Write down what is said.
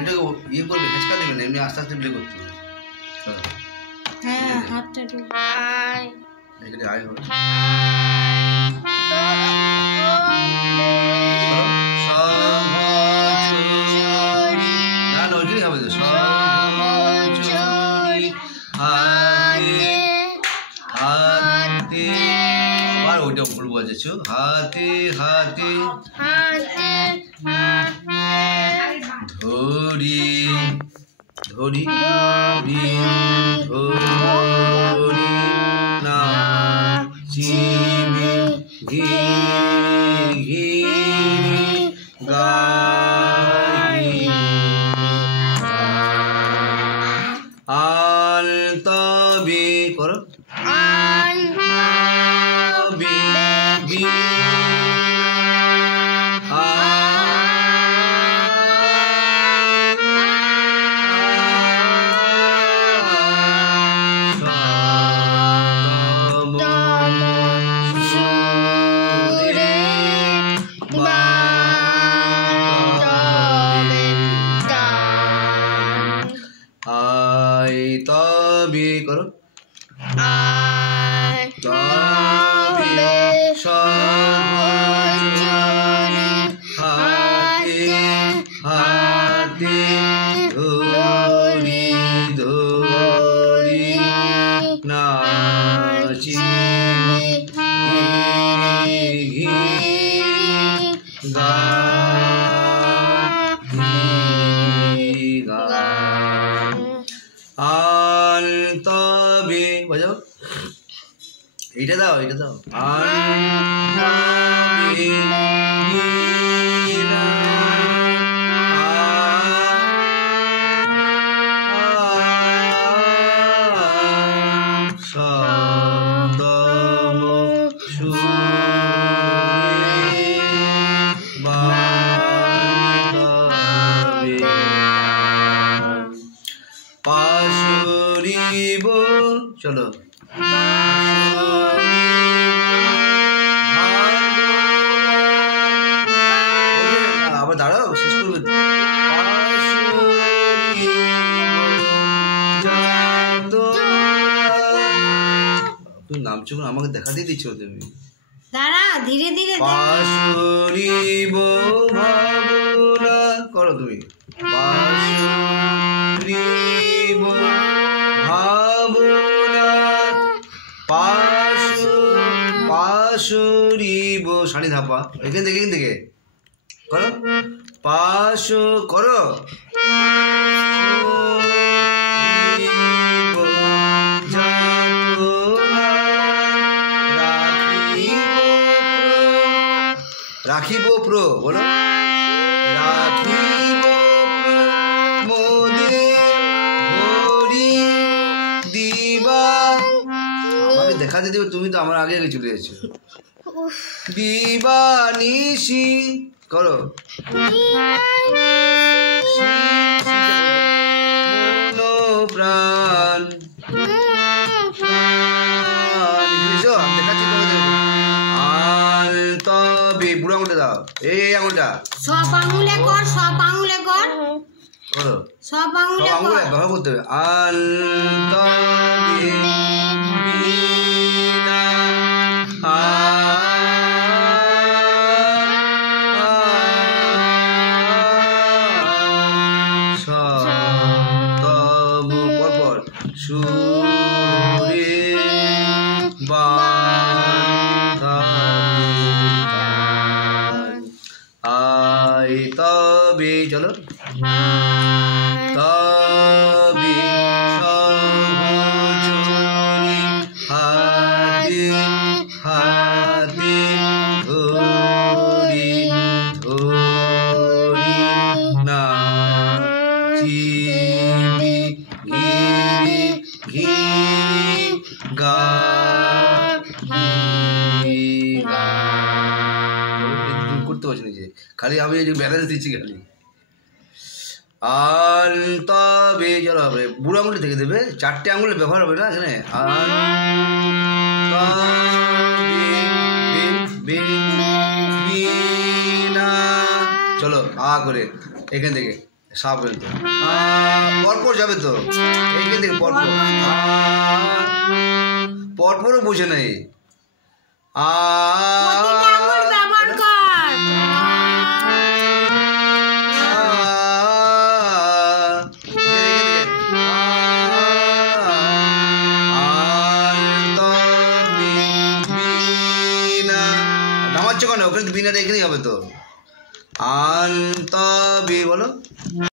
এটা ইয়ে করবে, হেঁচকা দেবে না, এমনি আস্তে আস্তে প্লে করতে হবে। হ্যাঁ হাতটা একটু এখানে আয় হবে না না ওইখানেই হবে তো হাতে হাতে আর ওইটা ভুল বোঝাচ্ছো হাতে হাতে ধরি ধরি ধরি না চিনি ঘি ঘি গাই আল তবে করো বি বি তবে করো তবে হাতে হাতে ধরি ধরি নাচি ঘি গা আল তবে বাজাও এইটা দাও এইটা দাও আল তবে সদম পাশুরিব চলো আবার দাঁড়াও শেষ করবে তুমি নামছো আমাকে দেখা দিয়ে দিচ্ছ তুমি দাঁড়া ধীরে ধীরে পাশুরিব ভাবনা করো তুমি পাশুরিব ভাবনা পাশুরিব সানি ধাপা এখান থেকে করো পাশু করো রাখিব প্র বলো রাখিব মোদে হরি দিবা আমাকে দেখাতে দেবে তুমি তো আমার আগে আগে চলে যাচ্ছো দিবা নিশি করো মনো প্রাণ দেখাচ্ছি আল তবে বুড়ো আঙুলটা দাও এই আঙুলটা সব আঙুলে কর করো সব আঙুলে ব্যবহার করতে হবে আল তবে বিনা সতম পরপর সুরে আই তবে চলো তবে সহচরি হাতে হাতে ধরি ধরি নাচিবি গিরি গিরি গা করতে পারছি নিজে খালি আমি এই যে ব্যালেন্স দিচ্ছি খালি আল তবে চলো হবে বুড়ো আঙুল থেকে দেবে চারটে আঙুলের ব্যবহার হবে না এখানে আল তবে চলো আ করে এখান থেকে সাপ বলতো পরপর যাবে তো এইখান থেকে পরপর পরপরও বুঝে নেই প্রতিটা আঙুল ব্যবহার কর। নামাচ্ছ কেন ওখানে বিনাটা এখানেই হবে তো আন্ত বলো